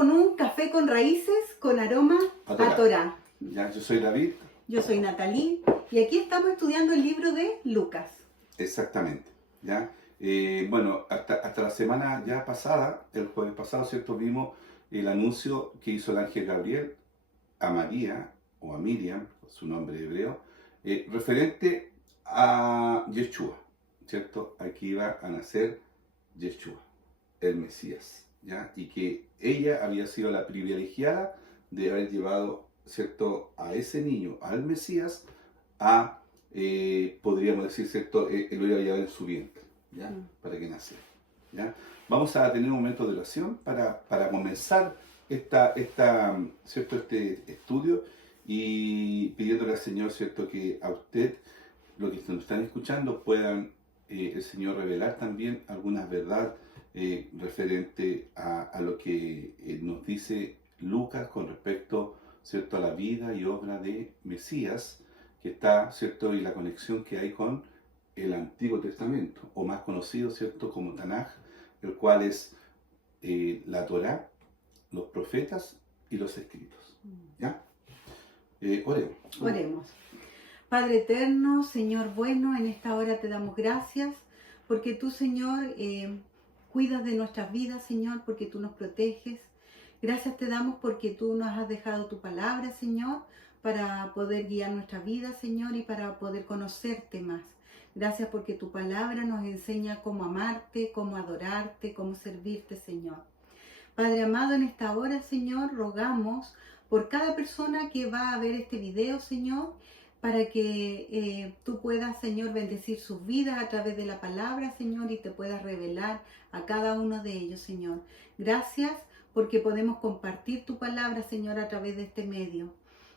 con un café con raíces con aroma a Torá. Ya, yo soy David. Yo soy Natalie y aquí estamos estudiando el libro de Lucas. Exactamente. ¿Ya? Bueno, hasta la semana ya pasada, el jueves pasado, ¿cierto? Vimos el anuncio que hizo el ángel Gabriel a María, o a Miriam, su nombre hebreo, referente a Yeshua, ¿cierto? Aquí iba a nacer Yeshua, el Mesías, ¿ya? Y que ella había sido la privilegiada de haber llevado, ¿cierto?, a ese niño, al Mesías, a, podríamos decir, ¿cierto?, lo iba a llevar en su vientre, ¿ya? Para que naciera, ¿ya? Vamos a tener un momento de oración para comenzar ¿cierto?, este estudio, y pidiéndole al Señor, ¿cierto?, que a usted, los que nos están escuchando, puedan el Señor revelar también algunas verdades referente a lo que nos dice Lucas con respecto, ¿cierto?, a la vida y obra de Mesías, que está, ¿cierto?, y la conexión que hay con el Antiguo Testamento, o más conocido, ¿cierto?, como Tanaj, el cual es la Torá, los profetas y los escritos. ¿Ya? Oremos. Oremos. Padre eterno, Señor bueno, en esta hora te damos gracias porque tú, Señor, cuidas de nuestras vidas, Señor, porque tú nos proteges. Gracias te damos porque tú nos has dejado tu palabra, Señor, para poder guiar nuestra vida, Señor, y para poder conocerte más. Gracias porque tu palabra nos enseña cómo amarte, cómo adorarte, cómo servirte, Señor. Padre amado, en esta hora, Señor, rogamos por cada persona que va a ver este video, Señor, para que tú puedas, Señor, bendecir sus vidas a través de la palabra, Señor, y te puedas revelar a cada uno de ellos, Señor. Gracias porque podemos compartir tu palabra, Señor, a través de este medio.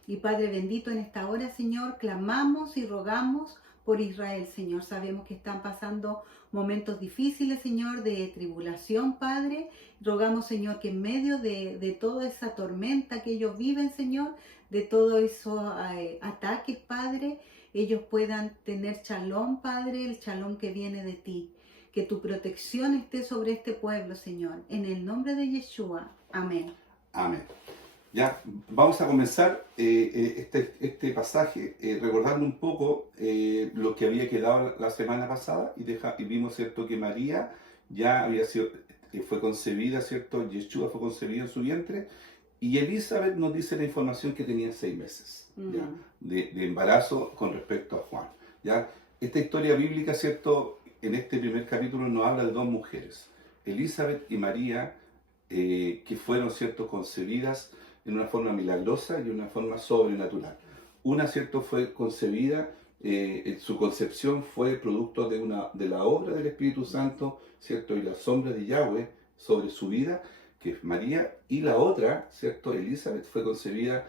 Y Padre bendito, en esta hora, Señor, clamamos y rogamos por Israel, Señor. Sabemos que están pasando momentos difíciles, Señor, de tribulación, Padre. Rogamos, Señor, que en medio de toda esa tormenta que ellos viven, Señor, de todos esos ataques, Padre, ellos puedan tener shalom, Padre, el shalom que viene de ti. Que tu protección esté sobre este pueblo, Señor. En el nombre de Yeshua. Amén. Amén. Ya, vamos a comenzar este pasaje recordando un poco lo que había quedado la semana pasada y vimos, ¿cierto?, que María ya había sido, fue concebida, ¿cierto? Yeshua fue concebido en su vientre, y Elizabeth nos dice la información que tenía 6 meses ¿ya? De embarazo con respecto a Juan. ¿Ya? Esta historia bíblica, ¿cierto?, en este primer capítulo nos habla de 2 mujeres, Elizabeth y María, que fueron, ¿cierto?, concebidas en una forma milagrosa y en una forma sobrenatural. Una, ¿cierto?, fue concebida, su concepción fue producto de la obra del Espíritu Santo, ¿cierto?, y la sombra de Yahweh sobre su vida, que es María, y la otra, ¿cierto?, Elizabeth, fue concebida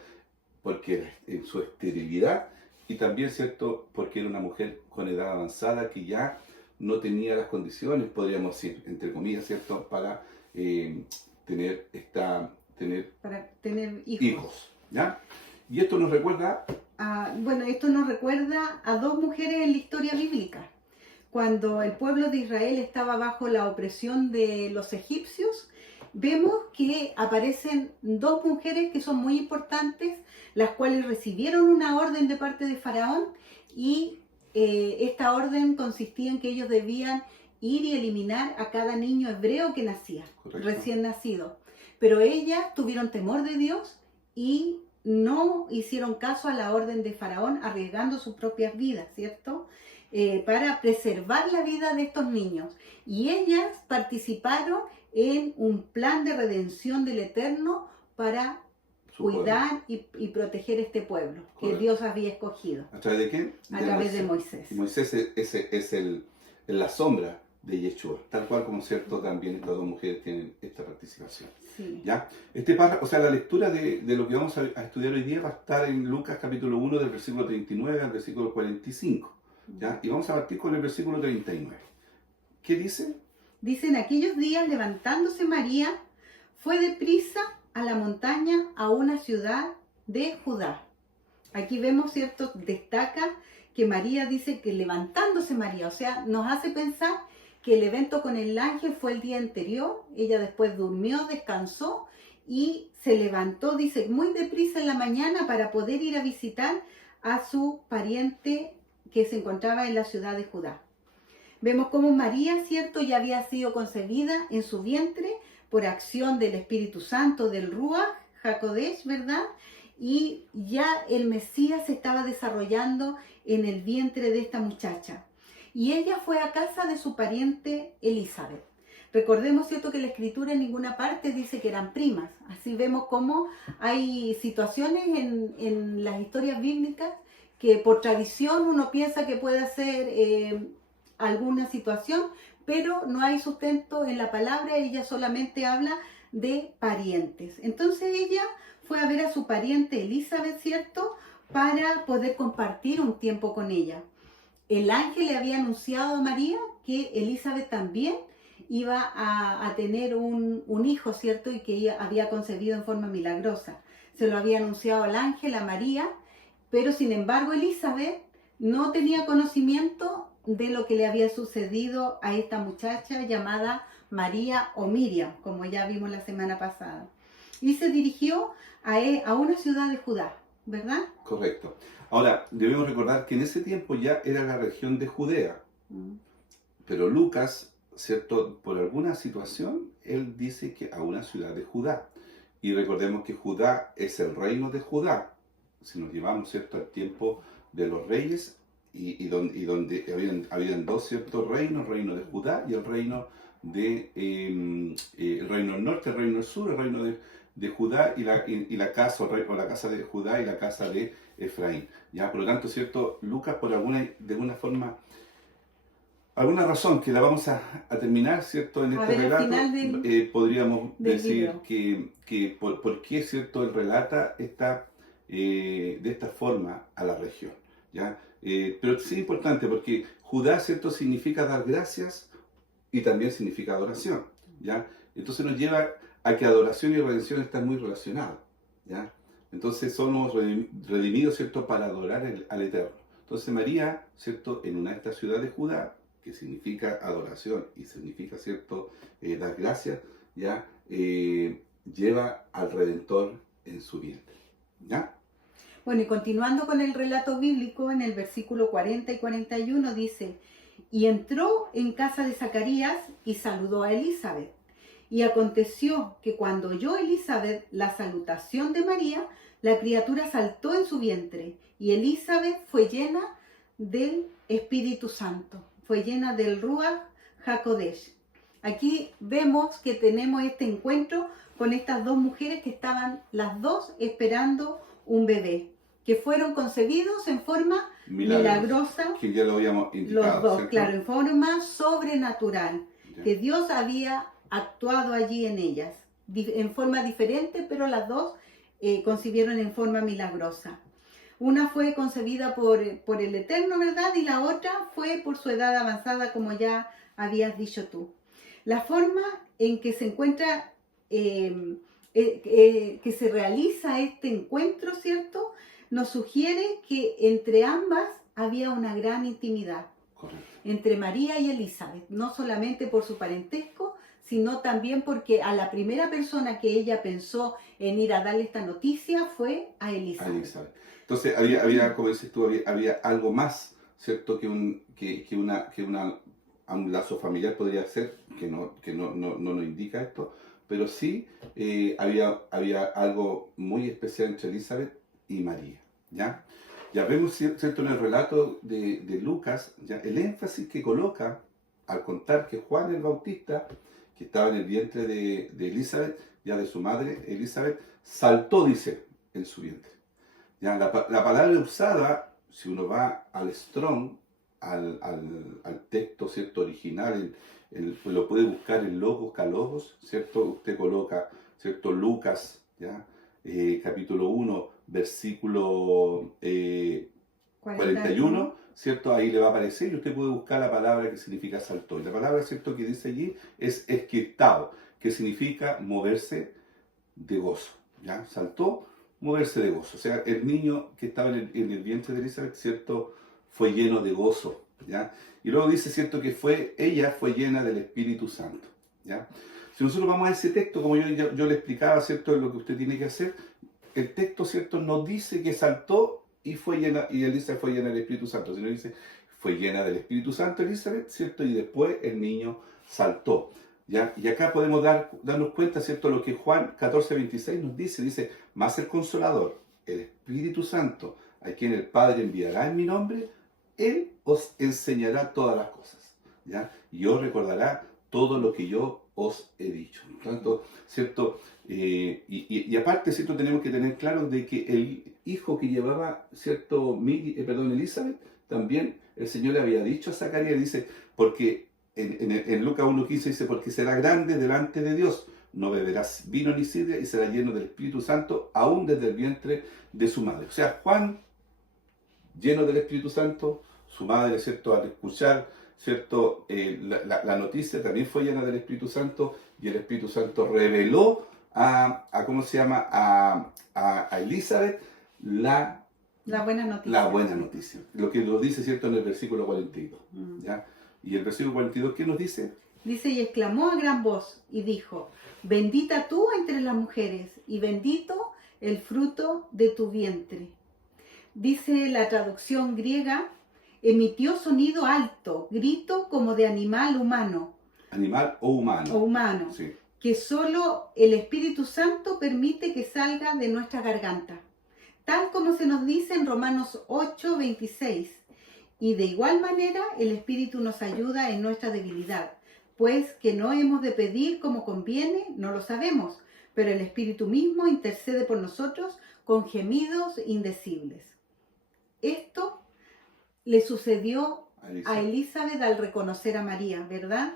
porque era en su esterilidad, y también, ¿cierto?, porque era una mujer con edad avanzada que ya no tenía las condiciones, podríamos decir, entre comillas, ¿cierto?, para tener hijos, ¿ya? Y esto nos recuerda... esto nos recuerda a 2 mujeres en la historia bíblica. Cuando el pueblo de Israel estaba bajo la opresión de los egipcios, vemos que aparecen 2 mujeres que son muy importantes, las cuales recibieron una orden de parte de Faraón, y esta orden consistía en que ellos debían ir y eliminar a cada niño hebreo que nacía, recién nacido. Pero ellas tuvieron temor de Dios y no hicieron caso a la orden de Faraón, arriesgando sus propias vidas, ¿cierto? Para preservar la vida de estos niños. Y ellas participaron en un plan de redención del Eterno para cuidar y proteger este pueblo que Dios había escogido. ¿A través de quién? A través de Moisés. Moisés es la sombra de Yeshua, tal cual como, ¿cierto?, también estas 2 mujeres tienen esta participación. Sí. ¿Ya? La lectura de lo que vamos a estudiar hoy día va a estar en Lucas capítulo 1, del versículo 39 al versículo 45. ¿Ya? Y vamos a partir con el versículo 39. ¿Qué dice? Dice: en aquellos días, levantándose María, fue deprisa a la montaña, a una ciudad de Judá. Aquí vemos, ¿cierto?, destaca que María dice que levantándose María, o sea, nos hace pensar que el evento con el ángel fue el día anterior. Ella después durmió, descansó, y se levantó, dice, muy deprisa en la mañana para poder ir a visitar a su pariente que se encontraba en la ciudad de Judá. Vemos cómo María, ¿cierto?, ya había sido concebida en su vientre por acción del Espíritu Santo, del Ruach HaKodesh, ¿verdad? Y ya el Mesías se estaba desarrollando en el vientre de esta muchacha. Y ella fue a casa de su pariente Elizabeth. Recordemos, ¿cierto?, que la Escritura en ninguna parte dice que eran primas. Así vemos cómo hay situaciones en las historias bíblicas que por tradición uno piensa que puede ser alguna situación, pero no hay sustento en la palabra, ella solamente habla de parientes. Entonces ella fue a ver a su pariente Elizabeth, ¿cierto?, para poder compartir un tiempo con ella. El ángel le había anunciado a María que Elizabeth también iba a tener un hijo, ¿cierto?, y que ella había concebido en forma milagrosa. Se lo había anunciado al ángel a María, pero sin embargo Elizabeth no tenía conocimiento de lo que le había sucedido a esta muchacha llamada María o Miriam, como ya vimos la semana pasada. Y se dirigió a una ciudad de Judá, ¿verdad? Correcto. Ahora, debemos recordar que en ese tiempo ya era la región de Judea, pero Lucas, ¿cierto?, por alguna situación, él dice que a una ciudad de Judá. Y recordemos que Judá es el reino de Judá. Si nos llevamos, ¿cierto?, al tiempo de los reyes, y donde habían dos ciertos reinos, el reino de Judá y el reino el reino del norte, el reino del sur, el reino de Judá y la casa, o la casa de Judá y la casa de Efraín. ¿Ya? Por lo tanto, ¿cierto?, Lucas, de alguna forma, alguna razón que la vamos a terminar, ¿cierto?, en este relato, podríamos decir que por qué, ¿cierto?, él relata de esta forma a la región, ¿ya? Pero sí es importante porque Judá, ¿cierto?, significa dar gracias y también significa adoración, ¿ya? Entonces nos lleva a que adoración y redención están muy relacionados, ¿ya? Entonces somos redimidos, ¿cierto?, para adorar al Eterno. Entonces María, ¿cierto?, en una de estas ciudades de Judá, que significa adoración y significa, ¿cierto?, dar gracias, ¿ya? Lleva al Redentor en su vientre, ¿ya? Bueno, y continuando con el relato bíblico, en el versículo 40 y 41 dice: y entró en casa de Zacarías y saludó a Elizabeth. Y aconteció que cuando oyó Elizabeth la salutación de María, la criatura saltó en su vientre, y Elizabeth fue llena del Espíritu Santo, fue llena del Ruach HaKodesh. Aquí vemos que tenemos este encuentro con estas dos mujeres que estaban las dos esperando un bebé, que fueron concebidos en forma milagrosa, que ya lo habíamos indicado, los dos, ¿cierto? claro, en forma sobrenatural, Ya. que Dios había actuado allí en ellas, en forma diferente, pero las dos concibieron en forma milagrosa. Una fue concebida por el Eterno, ¿verdad? Y la otra fue por su edad avanzada, como ya habías dicho tú. La forma en que se encuentra, que se realiza este encuentro, ¿cierto?, nos sugiere que entre ambas había una gran intimidad. Correcto. Entre María y Elizabeth, no solamente por su parentesco, sino también porque a la primera persona que ella pensó en ir a darle esta noticia fue a Elizabeth. Entonces había, como dices tú, había algo más, ¿cierto?, que un lazo familiar podría ser, que no nos indica esto, pero sí había algo muy especial entre Elizabeth y María, ¿ya? Ya vemos, ¿cierto?, en el relato de Lucas, ¿ya?, el énfasis que coloca al contar que Juan el Bautista, que estaba en el vientre de Elizabeth, ya de su madre Elizabeth, saltó, dice, en su vientre. ¿Ya? La palabra usada, si uno va al Strong, al texto, ¿cierto?, original, lo puede buscar en Logos Kalogos, ¿cierto? Usted coloca, ¿cierto?, Lucas, ¿ya?, capítulo 1, versículo 41, ¿cierto? Ahí le va a aparecer y usted puede buscar la palabra que significa saltó. Y la palabra, ¿cierto?, que dice allí es esquirtado, que significa moverse de gozo, ¿ya? Saltó, moverse de gozo. O sea, el niño que estaba en el vientre de Elizabeth, ¿cierto?, fue lleno de gozo, ¿ya? Y luego dice, ¿cierto?, que ella fue llena del Espíritu Santo, ¿ya? Si nosotros vamos a ese texto, como yo le explicaba, ¿cierto?, lo que usted tiene que hacer, el texto, ¿cierto?, no dice que saltó y fue llena, y Elizabeth fue llena del Espíritu Santo, sino dice, fue llena del Espíritu Santo Elizabeth, ¿cierto?, y después el niño saltó. ¿Ya? Y acá podemos darnos cuenta, ¿cierto?, lo que Juan 14:26 nos dice, más el Consolador, el Espíritu Santo, a quien el Padre enviará en mi nombre, Él os enseñará todas las cosas, ¿ya? Y os recordará todo lo que yo os he dicho. Por tanto, ¿cierto? Y aparte, ¿cierto?, tenemos que tener claro de que el hijo que llevaba, ¿cierto?, Elizabeth, también el Señor le había dicho a Zacarías, dice, porque en Lucas 1:15 dice, porque será grande delante de Dios, no beberás vino ni sidra y será lleno del Espíritu Santo, aún desde el vientre de su madre. O sea, Juan, lleno del Espíritu Santo, su madre, ¿cierto?, al escuchar, ¿cierto?, la noticia, también fue llena del Espíritu Santo, y el Espíritu Santo reveló ¿cómo se llama?, a Elizabeth La buena noticia. la buena noticia. Lo que nos dice, ¿cierto?, en el versículo 42. ¿Ya? Y el versículo 42, ¿qué nos dice? Dice, y exclamó a gran voz y dijo, bendita tú entre las mujeres y bendito el fruto de tu vientre. Dice la traducción griega, emitió sonido alto, grito como de animal humano. Animal o humano. O humano. Sí. Que solo el Espíritu Santo permite que salga de nuestra garganta. Tal como se nos dice en Romanos 8:26. Y de igual manera el Espíritu nos ayuda en nuestra debilidad, pues que no hemos de pedir como conviene, no lo sabemos, pero el Espíritu mismo intercede por nosotros con gemidos indecibles. Esto le sucedió a Elizabeth al reconocer a María, ¿verdad?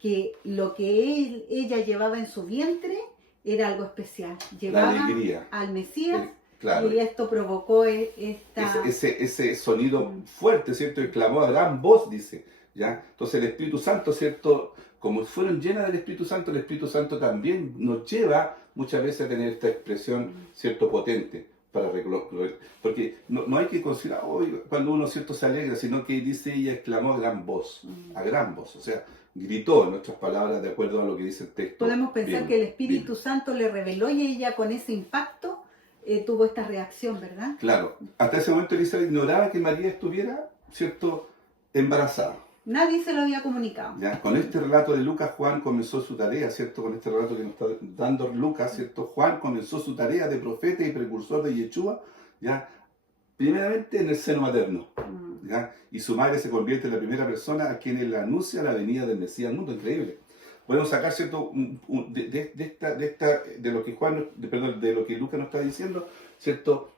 Que lo que ella llevaba en su vientre era algo especial. Llevaba al Mesías. Claro. Y esto provocó ese sonido fuerte, ¿cierto? Y clamó a gran voz, dice, ¿ya? Entonces el Espíritu Santo, ¿cierto? Como fueron llenas del Espíritu Santo, el Espíritu Santo también nos lleva muchas veces a tener esta expresión, ¿cierto?, potente, porque no hay que considerar, cuando uno, ¿cierto?, se alegra, sino que dice ella exclamó a gran voz, o sea, gritó, en nuestras palabras, de acuerdo a lo que dice el texto. Podemos pensar que el Espíritu Santo le reveló y ella con ese impacto tuvo esta reacción, ¿verdad? Claro. Hasta ese momento Elizabeth ignoraba que María estuviera, ¿cierto?, embarazada. Nadie se lo había comunicado. ¿Ya? Con este relato de Lucas, Juan comenzó su tarea, ¿cierto? Con este relato que nos está dando Lucas, ¿cierto? Juan comenzó su tarea de profeta y precursor de Yeshua, ¿ya? Primeramente en el seno materno, ¿ya? Y su madre se convierte en la primera persona a quien le anuncia la venida del Mesías al mundo. Increíble. Podemos sacar, ¿cierto?, de lo que de lo que Lucas nos está diciendo, ¿cierto?,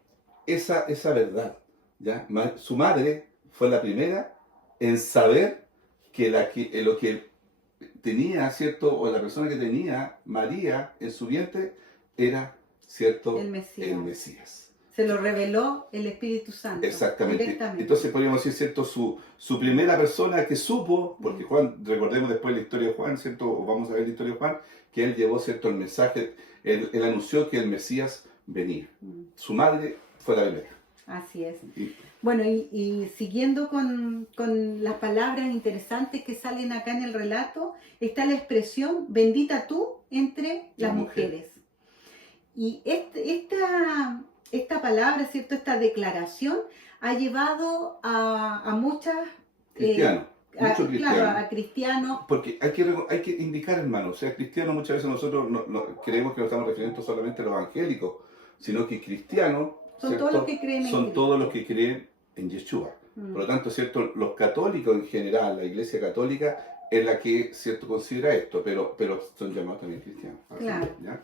esa verdad, ¿ya? Su madre fue la primera en saber que lo que tenía, ¿cierto?, o la persona que tenía María en su vientre era, ¿cierto?, el Mesías. Se lo reveló el Espíritu Santo. Exactamente. Entonces podríamos decir, ¿cierto?, su primera persona que supo, porque Juan, recordemos después la historia de Juan, ¿cierto?, o vamos a ver la historia de Juan, que él llevó, ¿cierto?, el mensaje, él anunció que el Mesías venía. Su madre fue la primera. Así es. Bueno, y siguiendo con las palabras interesantes que salen acá en el relato, está la expresión, bendita tú entre las mujeres. Y esta palabra, ¿cierto?, esta declaración ha llevado a muchas... Cristianos. Claro, a cristianos. Porque hay que indicar, hermano, o sea, cristianos muchas veces nosotros creemos que no estamos refiriendo solamente a los evangélicos, sino que cristianos son todos los que creen en son todos los que creen en Yeshua. Por lo tanto, ¿cierto?, los católicos en general, la Iglesia Católica es la que, ¿cierto?, considera esto, pero son llamados también cristianos. Así, claro. ¿ya?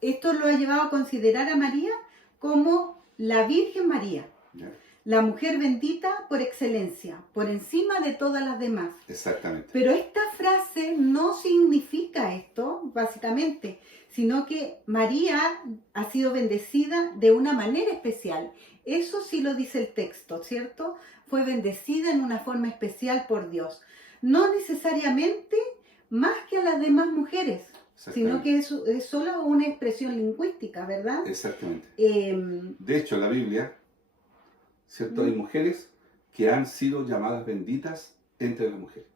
Esto lo ha llevado a considerar a María como la Virgen María. ¿Ya? La mujer bendita por excelencia, por encima de todas las demás. Exactamente. Pero esta frase no significa esto, básicamente, sino que María ha sido bendecida de una manera especial. Eso sí lo dice el texto, ¿cierto? Fue bendecida en una forma especial por Dios. No necesariamente más que a las demás mujeres, sino que es solo una expresión lingüística, ¿verdad? Exactamente. De hecho, en la Biblia, ¿cierto?, hay mujeres que han sido llamadas benditas entre las mujeres.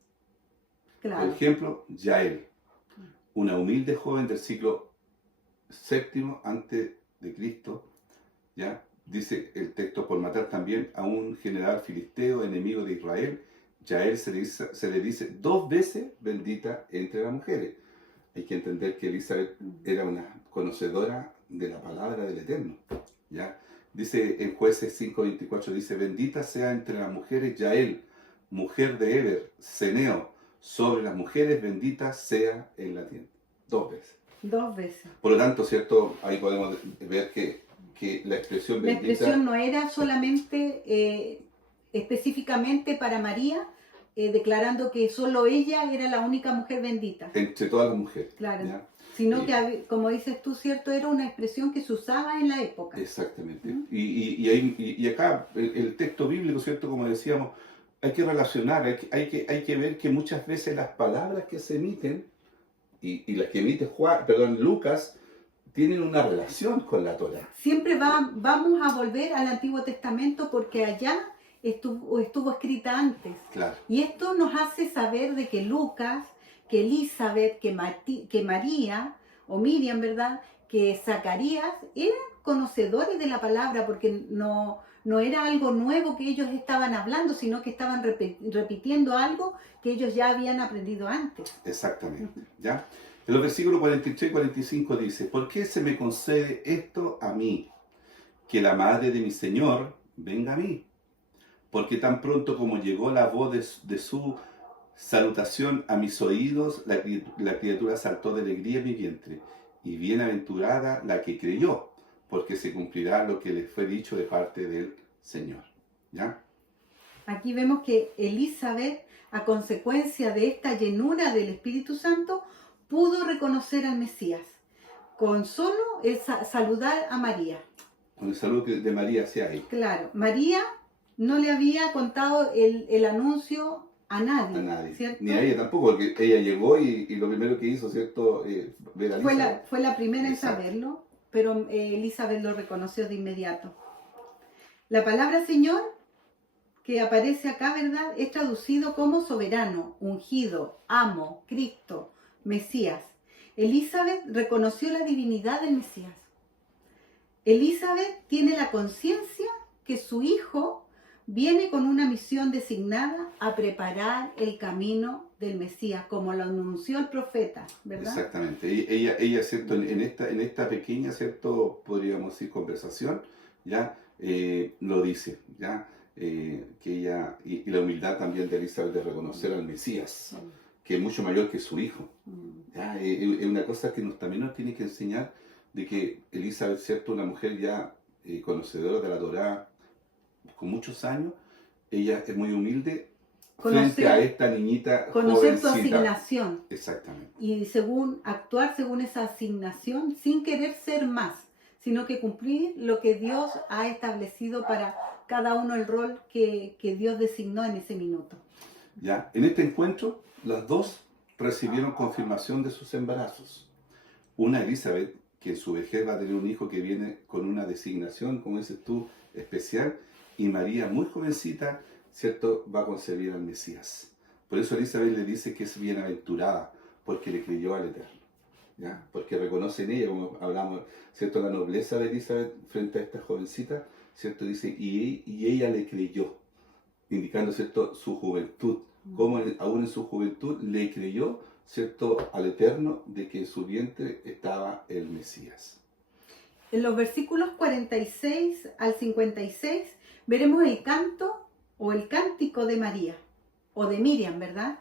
Claro. Por ejemplo, Yael. una humilde joven del siglo VII antes de Cristo, ¿ya? Dice el texto, por matar también a un general filisteo, enemigo de Israel, ya a él se le dice 2 veces bendita entre las mujeres. Hay que entender que Elizabeth era una conocedora de la palabra del Eterno, ¿ya? Dice en Jueces 5:24, dice, bendita sea entre las mujeres Yael, mujer de Eber, Ceneo, sobre las mujeres bendita sea en la tienda. 2 veces. 2 veces. Por lo tanto, ¿cierto? Ahí podemos ver que la expresión La bendita... expresión no era solamente específicamente para María, declarando que solo ella era la única mujer bendita. Entre todas las mujeres. Claro. ¿Ya? Sino que, como dices tú, ¿cierto? Era una expresión que se usaba en la época. Exactamente. Y acá el texto bíblico, ¿cierto? Como decíamos, hay que relacionar, hay que ver que muchas veces las palabras que se emiten y las que emite Lucas tienen una relación con la Torá. Siempre vamos a volver al Antiguo Testamento porque allá estuvo escrita antes. Claro. Y esto nos hace saber de que Lucas, que Elizabeth, que María, o Miriam, ¿verdad? Que Zacarías eran conocedores de la palabra porque no era algo nuevo que ellos estaban hablando, sino que estaban repitiendo algo que ellos ya habían aprendido antes. Exactamente, ¿ya? En los versículos 43 y 45 dice, ¿por qué se me concede esto a mí? Que la madre de mi Señor venga a mí. Porque tan pronto como llegó la voz de su salutación a mis oídos, la criatura saltó de alegría en mi vientre. Y bienaventurada la que creyó, porque se cumplirá lo que le fue dicho de parte del Señor. ¿Ya? Aquí vemos que Elizabeth, a consecuencia de esta llenura del Espíritu Santo, pudo reconocer al Mesías con solo el saludar a María. Con el saludo de María hacia ahí. Claro, María no le había contado el anuncio a nadie. A nadie. ¿Cierto? Ni a ella tampoco, porque ella llegó y lo primero que hizo, ¿cierto? Ver a Elizabeth. Fue la primera en Exacto. saberlo, pero Elizabeth lo reconoció de inmediato. La palabra Señor, que aparece acá, ¿verdad?, es traducido como soberano, ungido, amo, Cristo, Mesías. Elizabeth reconoció la divinidad del Mesías. Elizabeth tiene la conciencia que su hijo viene con una misión designada a preparar el camino del Mesías, como lo anunció el profeta, ¿verdad? Exactamente. Ella ¿cierto? En esta pequeña, ¿cierto? Podríamos decir conversación, ¿ya? Lo dice, ¿ya? Que ella, y la humildad también de Elizabeth de reconocer al Mesías, que es mucho mayor que su hijo. ¿Ya? Es una cosa que también nos tiene que enseñar de que Elizabeth, ¿cierto? Una mujer ya conocedora de la Torá, con muchos años, ella es muy humilde frente a esta niñita conocer jovencita. tu asignación. Exactamente. Y actuar según esa asignación sin querer ser más, sino que cumplir lo que Dios ha establecido para cada uno, el rol que Dios designó en ese minuto. Ya, en este encuentro, las dos recibieron confirmación de sus embarazos. Una, Elizabeth, que en su vejez va a tener un hijo que viene con una designación, como dices tú, especial, y María, muy jovencita, ¿cierto?, va a concebir al Mesías. Por eso Elizabeth le dice que es bienaventurada, porque le creyó al Eterno, ¿ya? Porque reconoce en ella, como hablamos, ¿cierto?, la nobleza de Elizabeth frente a esta jovencita, ¿cierto?, dice, y ella le creyó, indicando, ¿cierto?, su juventud, como aún en su juventud le creyó, ¿cierto?, al Eterno, de que en su vientre estaba el Mesías. En los versículos 46 al 56 veremos el canto o el cántico de María, o de Miriam, ¿verdad?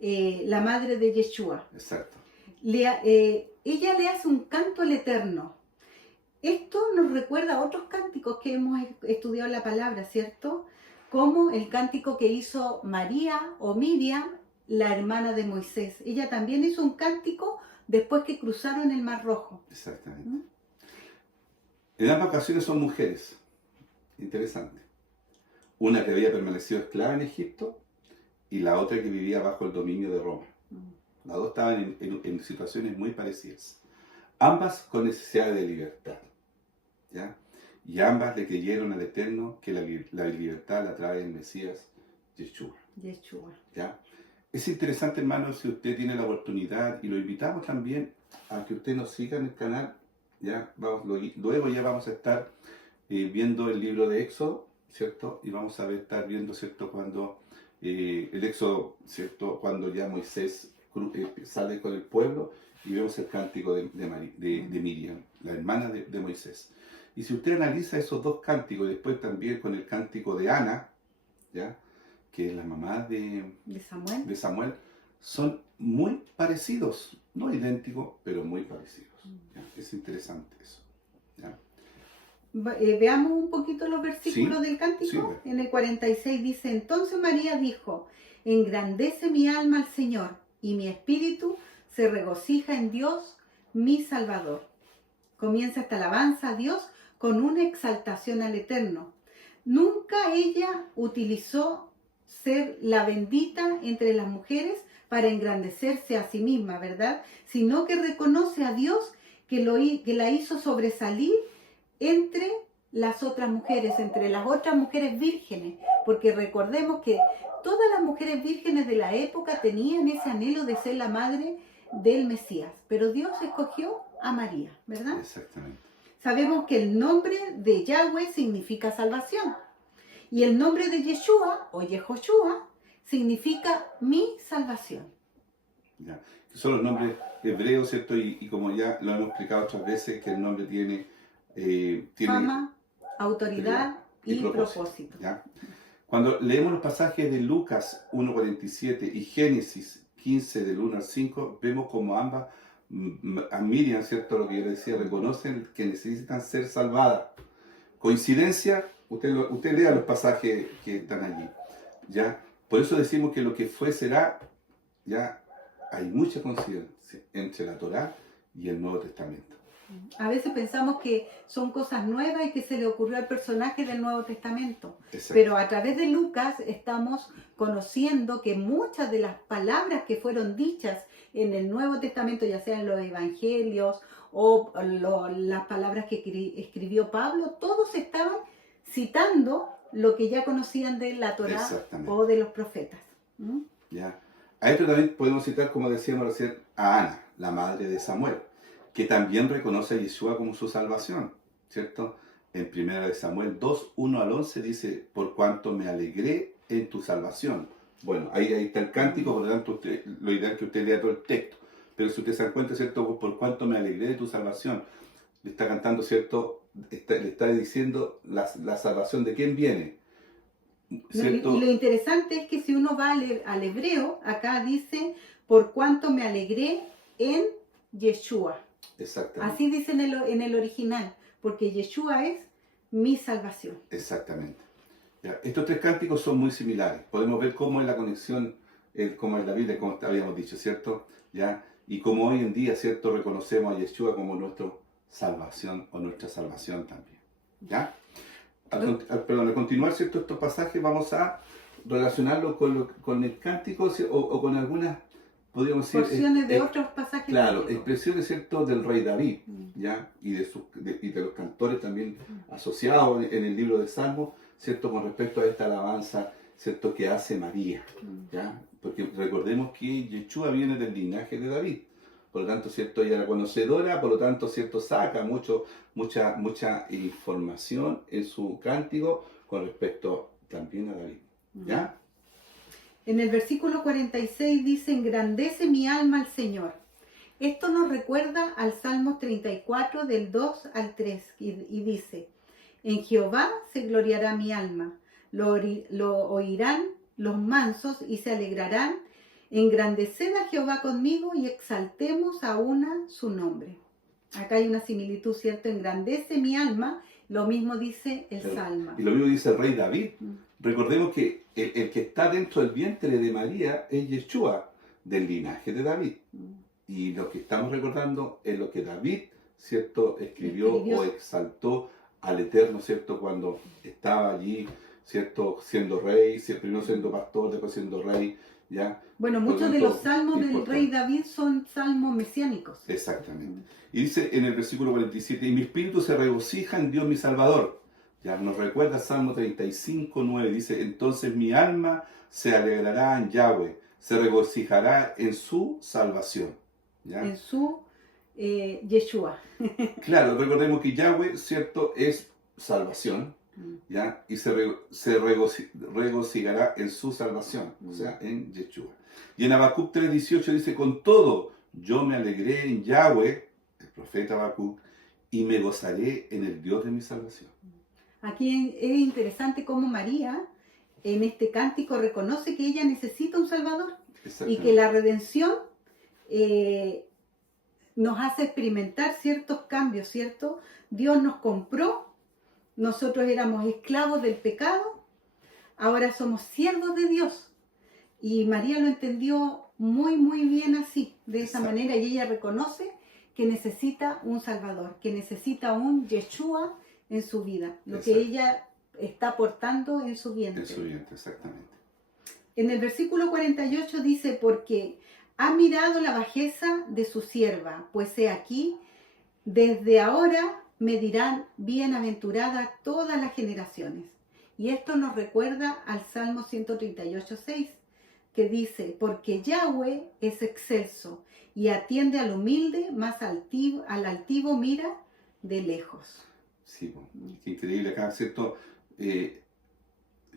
La madre de Yeshua. Exacto. Ella le hace un canto al Eterno. Esto nos recuerda a otros cánticos que hemos estudiado en la palabra, ¿cierto? Como el cántico que hizo María o Miriam, la hermana de Moisés. Ella también hizo un cántico después que cruzaron el Mar Rojo. Exactamente. En ambas ocasiones son mujeres. Interesante. Una que había permanecido esclava en Egipto y la otra que vivía bajo el dominio de Roma. Las dos estaban en situaciones muy parecidas. Ambas con necesidad de libertad, ¿ya? Y ambas le creyeron al Eterno que la libertad la trae el Mesías Yeshua. Yeshua. ¿Ya? Es interesante, hermano, si usted tiene la oportunidad, y lo invitamos también a que usted nos siga en el canal. Ya vamos, luego ya vamos a estar viendo el libro de Éxodo, ¿cierto? Y vamos a estar viendo, ¿cierto? Cuando el Éxodo, ¿cierto? Cuando ya Moisés sale con el pueblo y vemos el cántico de Miriam, la hermana de Moisés. Y si usted analiza esos dos cánticos, y después también con el cántico de Ana, ¿ya? Que es la mamá de Samuel, son muy parecidos, no idénticos, pero muy parecidos. ¿Ya? Es interesante eso. ¿Ya? Veamos un poquito los versículos Sí, del cántico. sí, En el 46 dice: entonces María dijo, engrandece mi alma al Señor, y mi espíritu se regocija en Dios, mi Salvador. Comienza esta alabanza a Dios con una exaltación al Eterno. Nunca ella utilizó ser la bendita entre las mujeres para engrandecerse a sí misma, ¿verdad? Sino que reconoce a Dios que la hizo sobresalir entre las otras mujeres, entre las otras mujeres vírgenes, porque recordemos que todas las mujeres vírgenes de la época tenían ese anhelo de ser la madre del Mesías, pero Dios escogió a María, ¿verdad? exactamente. Sabemos que el nombre de Yahweh significa salvación, y el nombre de Yeshua o Yehoshua significa mi salvación. ¿Ya? Son los nombres hebreos, ¿cierto? Y como ya lo hemos explicado otras veces, que el nombre tiene Fama, autoridad y propósito. ¿Ya? Cuando leemos los pasajes de Lucas 1:47 y Génesis 15 del 1 al 5, vemos como ambas, a Miriam, ¿cierto? Lo que yo le decía, reconocen que necesitan ser salvadas. ¿Coincidencia? Usted lea los pasajes que están allí. ¿Ya? Por eso decimos que lo que fue será. Ya hay mucha coincidencia entre la Torá y el Nuevo Testamento. A veces pensamos que son cosas nuevas y que se le ocurrió al personaje del Nuevo Testamento. Exacto. Pero a través de Lucas estamos conociendo que muchas de las palabras que fueron dichas en el Nuevo Testamento, ya sean los evangelios o las palabras que escribió Pablo, todos estaban citando lo que ya conocían de la Torá o de los profetas. ¿Mm? Ya. A esto también podemos citar, como decíamos recién, a Ana, la madre de Samuel, que también reconoce a Yeshua como su salvación, ¿cierto? En 1 Samuel 2, 1 al 11 dice, por cuanto me alegré en tu salvación. Bueno, ahí está el cántico, por lo tanto, lo ideal es que usted lea todo el texto. Pero si usted se da cuenta, ¿cierto? Por cuanto me alegré de tu salvación. Le está cantando, ¿cierto? Le está diciendo la salvación de quién viene. ¿Cierto? Y lo interesante es que si uno va al hebreo, acá dice, por cuanto me alegré en Yeshua. Exactamente. Así dice en el original, porque Yeshua es mi salvación. Exactamente. Ya, estos tres cánticos son muy similares. Podemos ver cómo es la conexión, cómo es la Biblia, como habíamos dicho, ¿cierto? ¿Ya? Y como hoy en día, ¿cierto? Reconocemos a Yeshua como nuestra salvación o nuestra salvación también. ¿Ya? Al continuar, ¿cierto? Estos pasajes vamos a relacionarlo con el cántico o con algunas, podríamos decir, porciones de otros pasajes. Claro, expresiones, ¿cierto? Del rey David, ¿ya? Y de los cantores también asociados en el libro de Salmos, ¿cierto? Con respecto a esta alabanza, ¿cierto? Que hace María, ¿ya? Porque recordemos que Yeshua viene del linaje de David. Por lo tanto, ¿cierto? Ella era conocedora, por lo tanto, ¿cierto? Saca mucha información en su cántico con respecto también a David, ¿ya? En el versículo 46 dice, engrandece mi alma al Señor. Esto nos recuerda al Salmo 34 del 2 al 3 y dice, en Jehová se gloriará mi alma, lo oirán los mansos y se alegrarán. Engrandeced a Jehová conmigo y exaltemos a una su nombre. Acá hay una similitud, ¿cierto? Engrandece mi alma, lo mismo dice el Salmo. Y lo mismo dice el rey David. Recordemos que el que está dentro del vientre de María es Yeshua, del linaje de David. Y lo que estamos recordando es lo que David, ¿cierto? Escribió o exaltó al Eterno, ¿cierto? Cuando estaba allí, ¿cierto? Siendo rey, primero siendo pastor, después siendo rey, ¿ya? Bueno, muchos de los salmos del rey David son salmos mesiánicos. Exactamente. Y dice en el versículo 47, y mi espíritu se regocija en Dios mi Salvador. Ya nos recuerda Salmo 35, 9, dice, entonces mi alma se alegrará en Yahweh, se regocijará en su salvación. ¿Ya? En su Yeshua. Claro, recordemos que Yahweh, ¿cierto?, es salvación, ¿ya? Y se regocijará en su salvación, o sea, en Yeshua. Y en Habacuc 3:18 dice, con todo, yo me alegré en Yahweh, el profeta Habacuc, y me gozaré en el Dios de mi salvación. Aquí es interesante cómo María, en este cántico, reconoce que ella necesita un Salvador y que la redención nos hace experimentar ciertos cambios, ¿cierto? Dios nos compró, nosotros éramos esclavos del pecado, ahora somos siervos de Dios. Y María lo entendió muy, muy bien así, de esa manera, y ella reconoce que necesita un Salvador, que necesita un Yeshua en su vida, lo que ella está portando en su vientre. En su vientre, exactamente. En el versículo 48 dice, porque ha mirado la bajeza de su sierva, pues he aquí, desde ahora me dirán bienaventurada todas las generaciones. Y esto nos recuerda al Salmo 138:6, que dice, porque Yahweh es excelso y atiende al humilde, más al altivo mira de lejos. Sí, qué increíble acá, ¿cierto?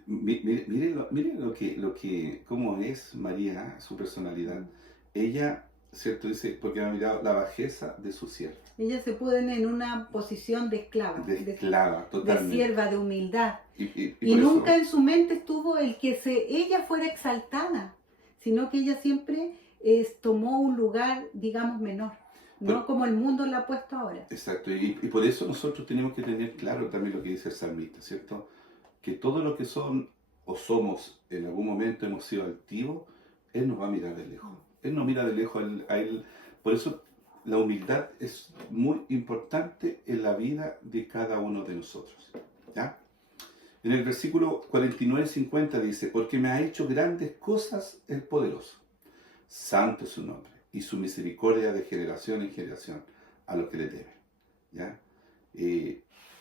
Miren cómo es María, su personalidad. Ella, ¿cierto? Dice, porque ha mirado la bajeza de su sierva. Ella se pone en una posición de esclava. De esclava, totalmente. De sierva, de humildad. Y nunca en su mente estuvo el que ella fuera exaltada, sino que ella siempre tomó un lugar, digamos, menor. No como el mundo la ha puesto ahora. Exacto, y por eso nosotros tenemos que tener claro también lo que dice el salmista, ¿cierto? Que todo lo que son o somos en algún momento hemos sido altivos, Él nos va a mirar de lejos. Él nos mira de lejos a Él. Por eso la humildad es muy importante en la vida de cada uno de nosotros. ¿Ya? En el versículo 49-50 dice, porque me ha hecho grandes cosas el poderoso. Santo es su nombre y su misericordia de generación en generación a los que le temen. ¿Ya?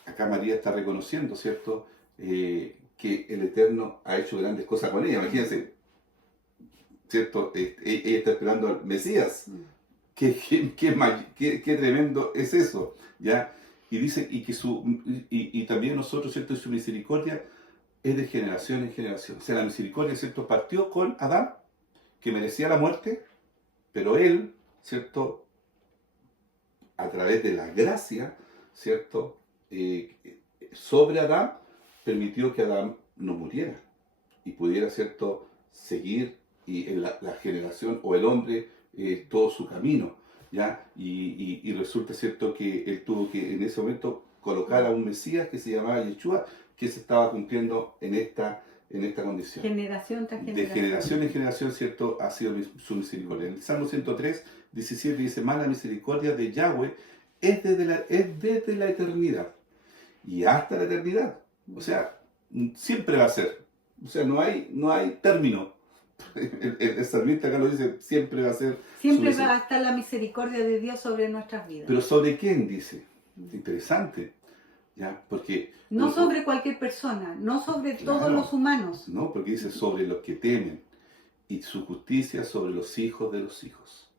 Acá María está reconociendo, ¿cierto?, que el Eterno ha hecho grandes cosas con ella. Imagínense, ¿cierto? Ella está esperando al Mesías. Qué tremendo es eso, ¿ya? Y dice, y también nosotros, ¿cierto?, su misericordia es de generación en generación. O sea, la misericordia, ¿cierto?, partió con Adán, que merecía la muerte, pero él, ¿cierto?, a través de la gracia, ¿cierto?, sobre Adán, permitió que Adán no muriera y pudiera, ¿cierto?, seguir y en la generación o el hombre todo su camino, ¿ya? Y resulta, ¿cierto?, que él tuvo que en ese momento colocar a un Mesías que se llamaba Yeshua, que se estaba cumpliendo en esta condición. Generación tras generación. De generación en generación, ¿cierto?, ha sido su misericordia. En el Salmo 103:17 dice, más la misericordia de Yahweh es desde la eternidad y hasta la eternidad. O sea, siempre va a ser. O sea, no hay término. El salmista acá lo dice, siempre va a ser. Siempre va a estar la misericordia de Dios sobre nuestras vidas. Pero ¿sobre quién dice? Interesante. ¿Ya? Porque no sobre cualquier persona, no sobre todos los humanos. No, porque dice sobre los que temen y su justicia sobre los hijos de los hijos.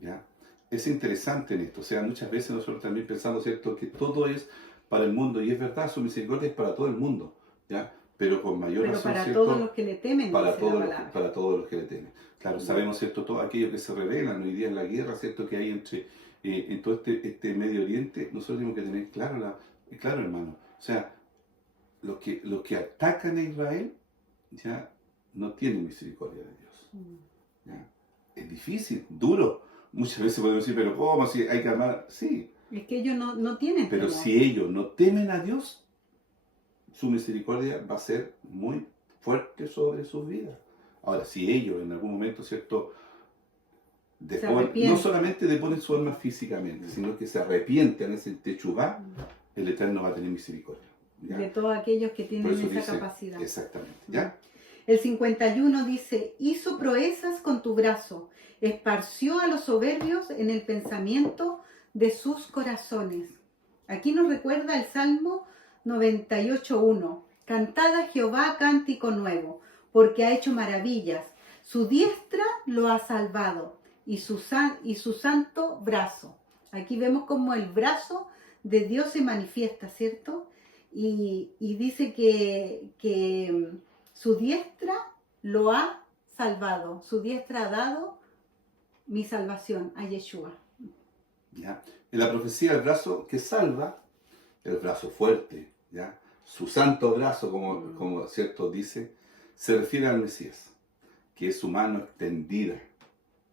¿Ya? Es interesante en esto. O sea, muchas veces nosotros también pensamos, ¿cierto?, que todo es para el mundo, y es verdad, su misericordia es para todo el mundo, ¿ya? Pero con mayor razón, para ¿cierto?, todos los que le temen, para todos los que le temen. Claro, sabemos, ¿cierto?, todos aquellos que se rebelan hoy día en la guerra, ¿cierto?, que hay en todo este Medio Oriente. Nosotros tenemos que tener claro, hermano, o sea, los que atacan a Israel ya no tienen misericordia de Dios. ¿Ya? Es difícil, duro. Muchas veces podemos decir, pero ¿cómo? Si hay que amar. Sí. Es que ellos no tienen Pero temor. si ellos no temen a Dios, su misericordia va a ser muy fuerte sobre sus vidas. Ahora, si ellos en algún momento, ¿cierto?, no solamente deponen su alma físicamente, sino que se arrepienten en ese techubá, el Eterno va a tener misericordia. ¿Ya? De todos aquellos que tienen esa capacidad. Exactamente. ¿Ya? El 51 dice, hizo proezas con tu brazo, esparció a los soberbios en el pensamiento de sus corazones. Aquí nos recuerda el Salmo 98:1. Cantad a Jehová cántico nuevo, porque ha hecho maravillas. Su diestra lo ha salvado y su santo brazo. Aquí vemos como el brazo de Dios se manifiesta, ¿cierto? Y dice que su diestra lo ha salvado, su diestra ha dado mi salvación a Yeshua. ¿Ya? En la profecía, el brazo que salva, el brazo fuerte, ¿ya? Su santo brazo, como cierto dice, se refiere al Mesías, que es su mano extendida.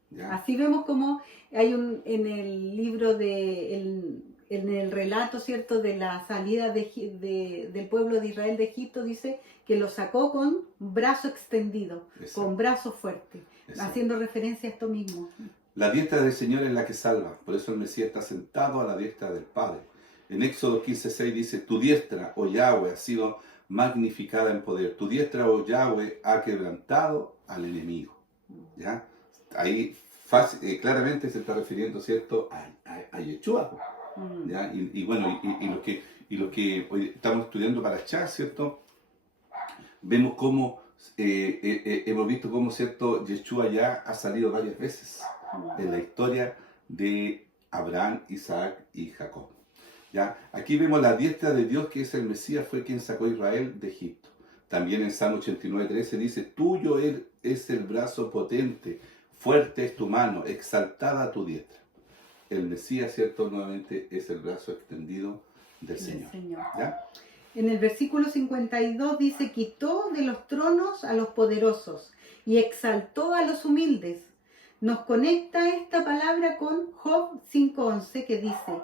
¿Ya? Así vemos como hay en el libro en el relato, ¿cierto?, de la salida del pueblo de Israel de Egipto, dice que lo sacó con brazo extendido, Exacto. con brazo fuerte, Exacto. haciendo referencia a esto mismo. La diestra del Señor es la que salva, por eso el Mesías está sentado a la diestra del Padre. En Éxodo 15:6 dice, tu diestra, oh Yahweh, ha sido magnificada en poder. Tu diestra, oh Yahweh, ha quebrantado al enemigo. ¿Ya? Ahí claramente se está refiriendo, ¿cierto?, a Yeshua. ¿Ya? Y bueno, lo que hoy estamos estudiando para Chá, ¿cierto? Vemos cómo, hemos visto cómo, ¿cierto?, Yeshua ya ha salido varias veces en la historia de Abraham, Isaac y Jacob. ¿Ya? Aquí vemos la diestra de Dios, que es el Mesías, fue quien sacó a Israel de Egipto. También en Salmo 89:13 dice, tuyo es el brazo potente, fuerte es tu mano, exaltada tu diestra. El Mesías, ¿cierto?, nuevamente es el brazo extendido del Señor. ¿Ya? En el versículo 52 dice, quitó de los tronos a los poderosos y exaltó a los humildes. Nos conecta esta palabra con Job 5:11, que dice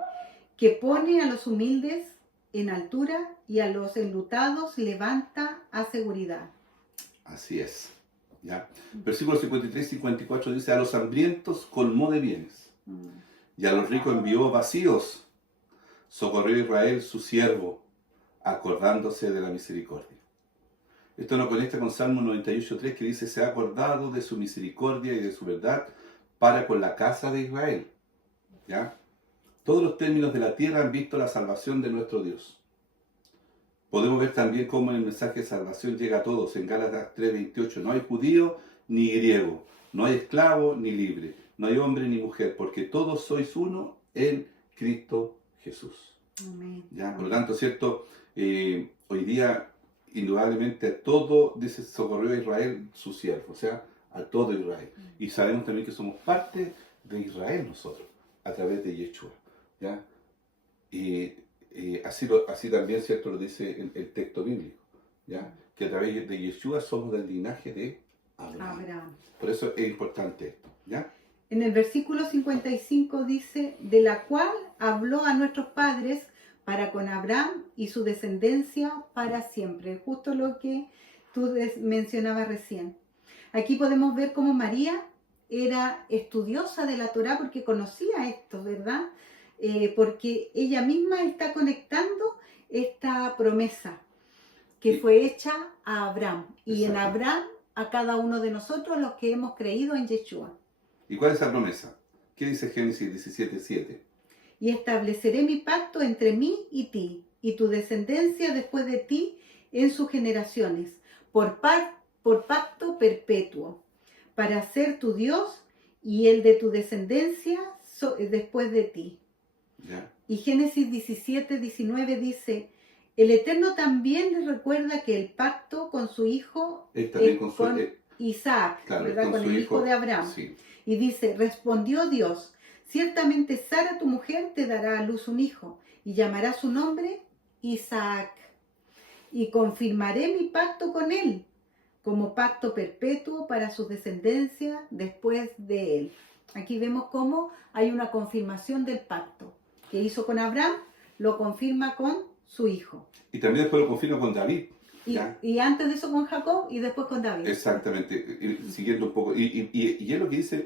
que pone a los humildes en altura y a los enlutados levanta a seguridad. Así es. ¿Ya? Versículos 53 y 54 dice, a los hambrientos colmó de bienes y a los ricos envió vacíos. Socorrió a Israel su siervo, acordándose de la misericordia. Esto nos conecta con Salmo 98:3, que dice, se ha acordado de su misericordia y de su verdad para con la casa de Israel. ¿Ya? Todos los términos de la tierra han visto la salvación de nuestro Dios. Podemos ver también cómo el mensaje de salvación llega a todos. En Gálatas 3:28, no hay judío ni griego, no hay esclavo ni libre, no hay hombre ni mujer, porque todos sois uno en Cristo Jesús. Amén. ¿Ya? Por lo tanto, ¿cierto? Hoy día, indudablemente, a todo, dice, socorrió a Israel su siervo, o sea, a todo Israel. Y sabemos también que somos parte de Israel nosotros, a través de Yeshua. ¿Ya? Así también, ¿cierto?, lo dice el texto bíblico, ¿ya? Que a través de Yeshua somos del linaje de Abraham. Por eso es importante esto, ¿ya? En el versículo 55 dice, de la cual habló a nuestros padres para con Abraham y su descendencia para siempre. Justo lo que tú mencionabas recién. Aquí podemos ver cómo María era estudiosa de la Torá porque conocía esto, ¿verdad? Porque ella misma está conectando esta promesa que fue hecha a Abraham. Y en Abraham a cada uno de nosotros los que hemos creído en Yeshua. ¿Y cuál es la promesa? ¿Qué dice Génesis 17:7? Y estableceré mi pacto entre mí y ti, y tu descendencia después de ti en sus generaciones, por pacto perpetuo, para ser tu Dios y el de tu descendencia después de ti. ¿Ya? Y Génesis 17:19 dice, el Eterno también les recuerda que el pacto con su hijo, con Isaac, claro, ¿verdad? Con el hijo de Abraham. Sí. Y dice, respondió Dios, ciertamente Sara tu mujer te dará a luz un hijo, y llamará su nombre Isaac. Y confirmaré mi pacto con él, como pacto perpetuo para su descendencia después de él. Aquí vemos cómo hay una confirmación del pacto que hizo con Abraham, lo confirma con su hijo. Y también después lo confirma con David. Y antes de eso con Jacob y después con David. Exactamente, siguiendo un poco. Y es lo que dice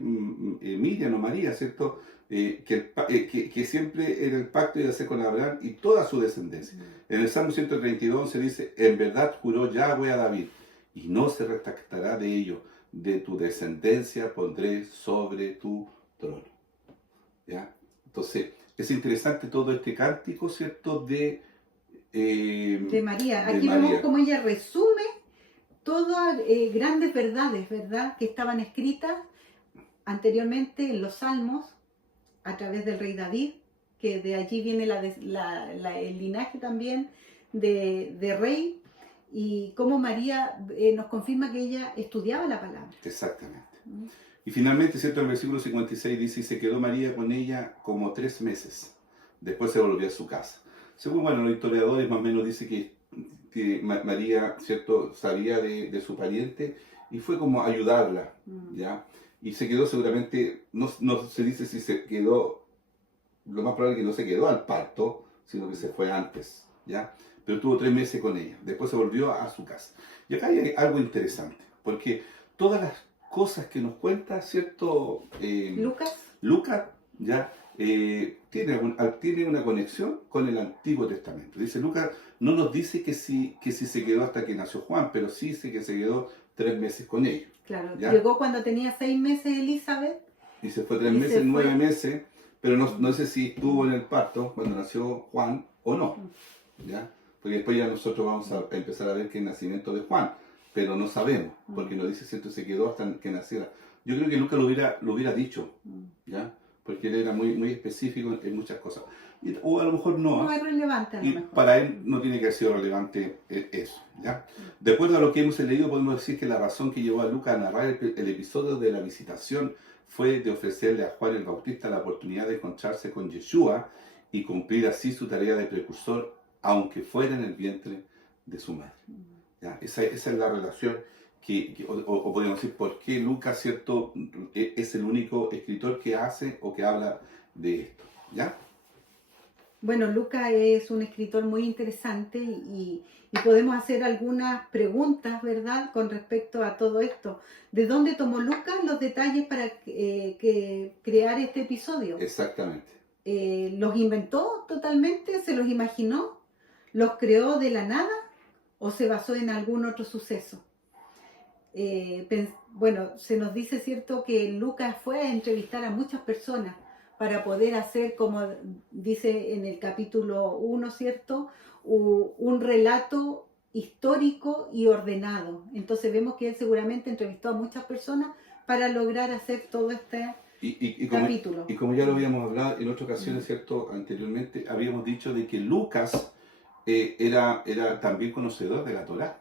Miriam o María, ¿cierto? Que siempre era el pacto iba a ser con Abraham y toda su descendencia. En el Salmo 132:11 dice, en verdad juró Yahweh a David, y no se retractará de ello, de tu descendencia pondré sobre tu trono. ¿Ya? Entonces, es interesante todo este cántico, ¿cierto? De María. Aquí vemos cómo ella resume todas grandes verdades, ¿verdad? Que estaban escritas anteriormente en los Salmos a través del rey David, que de allí viene el linaje también de rey, y cómo María nos confirma que ella estudiaba la palabra. Exactamente. Y finalmente, ¿cierto? El versículo 56 dice, y se quedó María con ella como 3 meses. Después se volvió a su casa. Según, bueno, los historiadores más o menos dicen que María, ¿cierto? Sabía de su pariente y fue como a ayudarla, ¿ya? Y se quedó seguramente, no se dice si se quedó, lo más probable es que no se quedó al parto, sino que se fue antes, ¿ya? Pero tuvo 3 meses con ella. Después se volvió a su casa. Y acá hay algo interesante, porque todas las cosas que nos cuenta, ¿cierto? Lucas, ¿ya? Tiene una conexión con el Antiguo Testamento. Dice Lucas, no nos dice que si se quedó hasta que nació Juan, pero sí dice que se quedó 3 meses con ellos. Claro, ¿ya? Llegó cuando tenía 6 meses Elizabeth. Y se fue 3 meses, 9 meses, pero no sé si estuvo en el parto cuando nació Juan o no, ¿ya? Porque después ya nosotros vamos a empezar a ver que el nacimiento de Juan, pero no sabemos, porque nos dice, ¿cierto? Se quedó hasta que naciera. Yo creo que Lucas lo hubiera dicho, ¿ya? Porque él era muy específico en muchas cosas. O a lo mejor no. No es relevante a lo mejor. Para él no tiene que haber sido relevante eso, ¿ya? De acuerdo a lo que hemos leído, podemos decir que la razón que llevó a Lucas a narrar el episodio de la visitación fue de ofrecerle a Juan el Bautista la oportunidad de encontrarse con Yeshua y cumplir así su tarea de precursor, aunque fuera en el vientre de su madre. ¿Ya? Esa es la relación o podemos decir por qué Lucas, ¿cierto?, es el único escritor que hace o que habla de esto, ¿ya? Bueno, Lucas es un escritor muy interesante y podemos hacer algunas preguntas, ¿verdad?, con respecto a todo esto. ¿De dónde tomó Lucas los detalles para crear este episodio? Exactamente. ¿Los inventó totalmente? ¿Se los imaginó? ¿Los creó de la nada? ¿O se basó en algún otro suceso? Bueno, se nos dice, ¿cierto?, que Lucas fue a entrevistar a muchas personas para poder hacer, como dice en el capítulo 1, ¿cierto?, un relato histórico y ordenado. Entonces vemos que él seguramente entrevistó a muchas personas para lograr hacer todo este capítulo. Y como ya lo habíamos hablado en otras ocasiones, ¿cierto?, anteriormente, habíamos dicho de que Lucas era también conocedor de la Torá.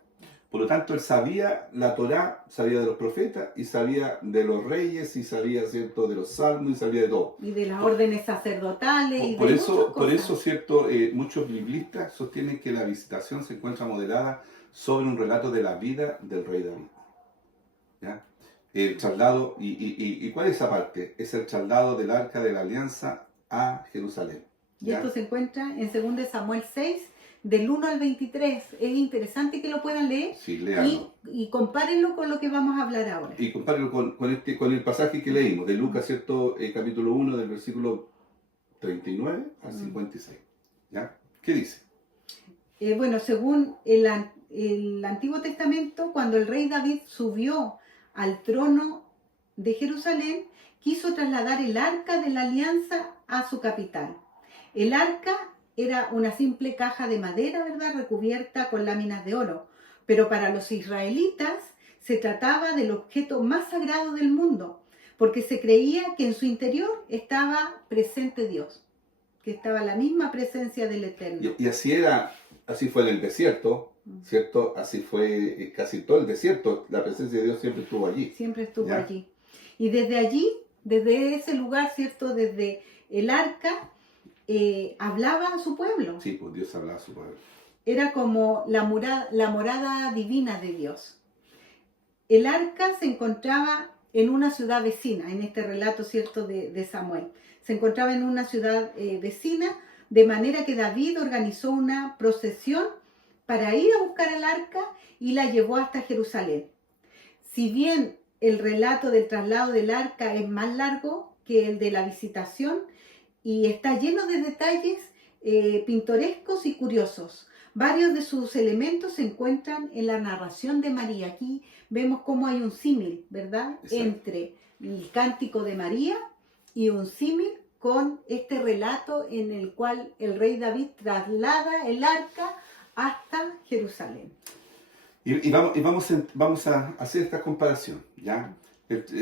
Por lo tanto, él sabía la Torá, sabía de los profetas, y sabía de los reyes, y sabía, ¿cierto?, de los salmos, y sabía de todo. Y de las órdenes sacerdotales. Y por eso, ¿cierto?, muchos biblistas sostienen que la visitación se encuentra modelada sobre un relato de la vida del rey David. ¿Ya? El traslado, ¿y cuál es esa parte? Es el traslado del Arca de la Alianza a Jerusalén. ¿Ya? Y esto se encuentra en 2 Samuel 6, del 1 al 23. Es interesante que lo puedan leer. Sí, léanlo. Y compárenlo con lo que vamos a hablar ahora. Y compárenlo con el pasaje que leímos, de Lucas, ¿cierto? Capítulo 1, del versículo 39 al 56. ¿Ya? ¿Qué dice? Bueno, según el Antiguo Testamento, cuando el rey David subió al trono de Jerusalén, quiso trasladar el arca de la alianza a su capital. El arca era una simple caja de madera, ¿verdad?, recubierta con láminas de oro, pero para los israelitas se trataba del objeto más sagrado del mundo, porque se creía que en su interior estaba presente Dios, que estaba la misma presencia del Eterno. Y así fue en el desierto, ¿cierto? Así fue casi todo el desierto, la presencia de Dios siempre estuvo allí. Siempre estuvo allí. Y desde allí, desde ese lugar, ¿cierto?, desde el arca, hablaba a su pueblo. Sí, pues Dios hablaba a su pueblo. Era como la morada divina de Dios. El arca se encontraba en una ciudad vecina, en este relato, ¿cierto?, de Samuel. Se encontraba en una ciudad vecina, de manera que David organizó una procesión para ir a buscar el arca y la llevó hasta Jerusalén. Si bien el relato del traslado del arca es más largo que el de la visitación y está lleno de detalles pintorescos y curiosos, varios de sus elementos se encuentran en la narración de María. Aquí vemos cómo hay un símil, ¿verdad?, entre el cántico de María y un símil con este relato en el cual el rey David traslada el arca hasta Jerusalén. vamos a hacer esta comparación, ¿ya?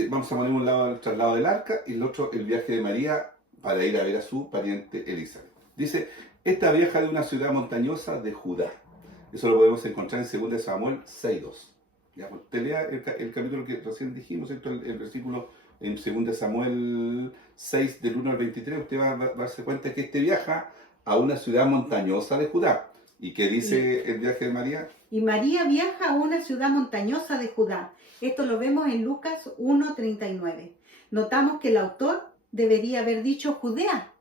Vamos a poner un lado el traslado del arca y el otro el viaje de María para ir a ver a su pariente Elizabeth. Dice, esta viaja de una ciudad montañosa de Judá. Eso lo podemos encontrar en 2 Samuel 6:2. Ya, pues, usted lea el capítulo que recién dijimos, ¿cierto? El versículo en 2 Samuel 6, del 1 al 23, usted va a darse cuenta que este viaja a una ciudad montañosa de Judá. ¿Y qué dice el viaje de María? Y María viaja a una ciudad montañosa de Judá. Esto lo vemos en Lucas 1:39. Notamos que el autor debería haber dicho Judea,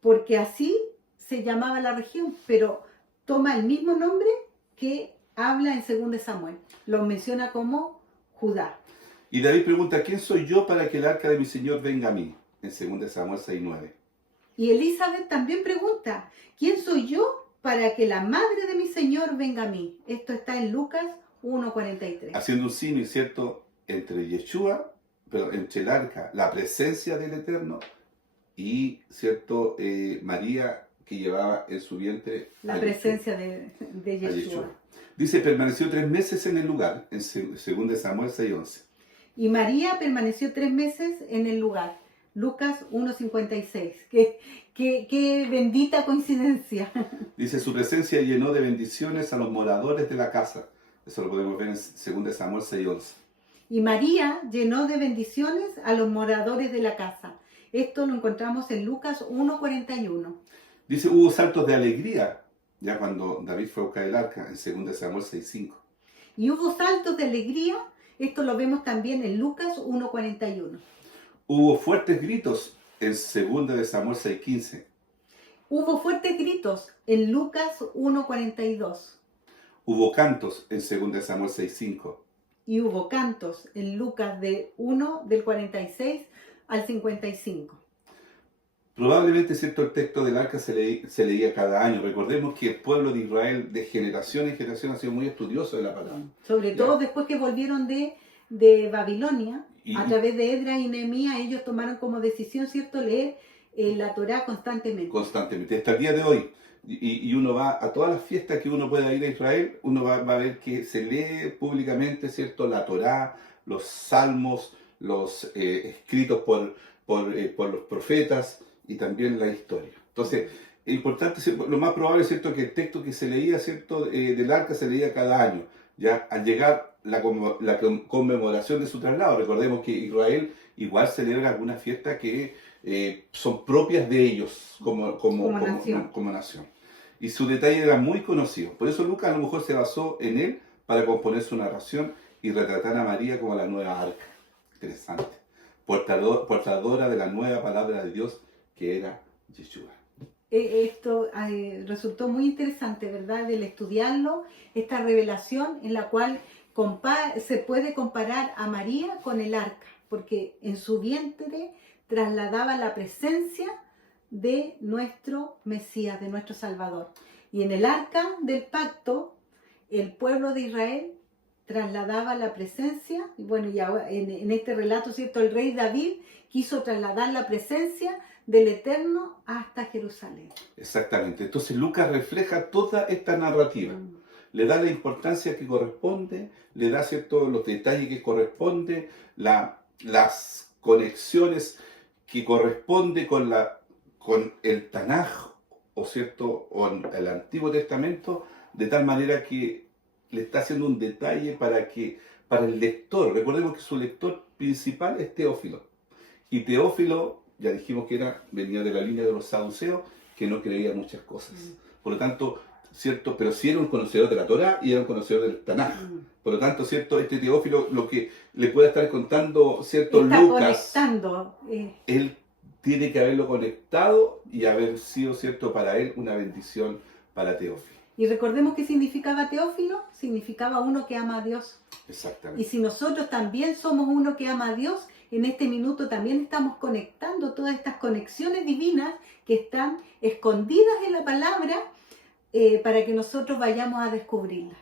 porque así se llamaba la región, pero toma el mismo nombre que habla en 2 Samuel. Lo menciona como Judá. Y David pregunta, ¿quién soy yo para que el arca de mi Señor venga a mí? En 2 Samuel 6:9. Y Elizabeth también pregunta, ¿quién soy yo para que la madre de mi Señor venga a mí? Esto está en Lucas 1:43. Haciendo un símil, ¿cierto? Entre Yeshua, pero entre el arca, la presencia del Eterno, y, ¿cierto? María, que llevaba en su vientre La a presencia de a Yeshua. Dice, permaneció 3 meses en el lugar, en 2 Samuel 6:11. Y María permaneció 3 meses en el lugar. Lucas 1:56. Qué bendita coincidencia. Dice, su presencia llenó de bendiciones a los moradores de la casa. Eso lo podemos ver en 2 Samuel 6:11. Y María llenó de bendiciones a los moradores de la casa. Esto lo encontramos en Lucas 1:41. Dice, hubo saltos de alegría, ya cuando David fue a buscar el arca, en 2 Samuel 6:5. Y hubo saltos de alegría. Esto lo vemos también en Lucas 1:41. Hubo fuertes gritos en 2 Samuel 6:15. Hubo fuertes gritos en Lucas 1:42. Hubo cantos en 2 Samuel 6:5. Y hubo cantos en Lucas del 46 al 55. Probablemente, ¿cierto? El texto del arca se leía cada año. Recordemos que el pueblo de Israel de generación en generación ha sido muy estudioso de la palabra. Sobre todo después que volvieron de Babilonia, a través de Esdras y Nehemías, ellos tomaron como decisión, ¿cierto?, leer la Torá constantemente. Constantemente, hasta el día de hoy. Y uno va a todas las fiestas que uno pueda ir a Israel, uno va a ver que se lee públicamente, ¿cierto?, la Torá, los salmos, los escritos por los profetas y también la historia. Entonces, es importante, lo más probable, ¿cierto?, que el texto que se leía, ¿cierto?, del arca se leía cada año. Ya al llegar la conmemoración de su traslado, recordemos que Israel igual celebra algunas fiestas que son propias de ellos como nación. Y su detalle era muy conocido. Por eso Lucas a lo mejor se basó en él para componer su narración y retratar a María como la nueva arca. Interesante. Portadora de la nueva palabra de Dios que era Yeshua. Esto resultó muy interesante, ¿verdad? El estudiarlo, esta revelación en la cual se puede comparar a María con el arca, porque en su vientre trasladaba la presencia de nuestro Mesías, de nuestro Salvador. Y en el arca del pacto, el pueblo de Israel trasladaba la presencia, y bueno, y ahora, en este relato, ¿cierto?, el rey David quiso trasladar la presencia del Eterno hasta Jerusalén. Exactamente. Entonces Lucas refleja toda esta narrativa. Le da la importancia que corresponde, le da, ¿cierto?, los detalles que corresponde, las conexiones que corresponde con el Tanaj, o cierto, o el Antiguo Testamento, de tal manera que le está haciendo un detalle para el lector. Recordemos que su lector principal es Teófilo. Y Teófilo, ya dijimos que venía de la línea de los saduceos, que no creía muchas cosas. Por lo tanto, ¿cierto? Pero sí era un conocedor de la Torá y era un conocedor del Tanaj. Por lo tanto, ¿cierto? Este Teófilo, lo que le puede estar contando, ¿cierto? Está Lucas, conectando. Él tiene que haberlo conectado y haber sido, ¿cierto?, para él una bendición para Teófilo. Y recordemos qué significaba Teófilo, significaba uno que ama a Dios. Exactamente. Y si nosotros también somos uno que ama a Dios, en este minuto también estamos conectando todas estas conexiones divinas que están escondidas en la palabra para que nosotros vayamos a descubrirlas.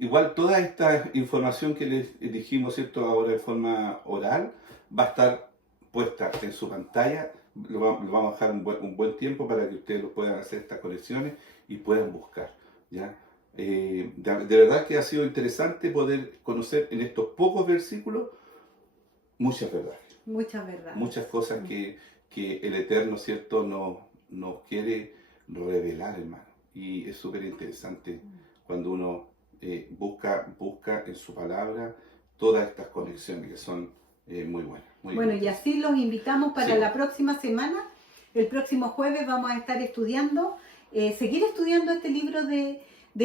Igual toda esta información que les dijimos, ¿cierto?, ahora de forma oral, va a estar puesta en su pantalla. Lo vamos a dejar un buen tiempo para que ustedes lo puedan hacer estas conexiones y puedan buscar, ¿ya? De verdad que ha sido interesante poder conocer en estos pocos versículos muchas verdades, Muchas verdades. muchas cosas que el Eterno, ¿cierto?, nos quiere revelar, hermano. Y es súper interesante cuando uno busca en su palabra todas estas conexiones que son muy buenas. Muy Bueno, y bonitas. así los invitamos para Sí. la próxima semana. El próximo jueves vamos a estar estudiando, seguir estudiando este libro de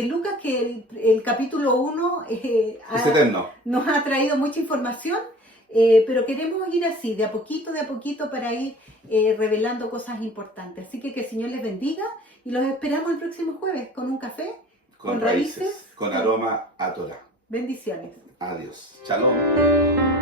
Lucas, que el capítulo 1 Es eterno. nos ha traído mucha información, pero queremos ir así, de a poquito, para ir revelando cosas importantes. Así que el Señor les bendiga y los esperamos el próximo jueves con un café, Con raíces, con aroma a Torah. bendiciones. Adiós. Shalom.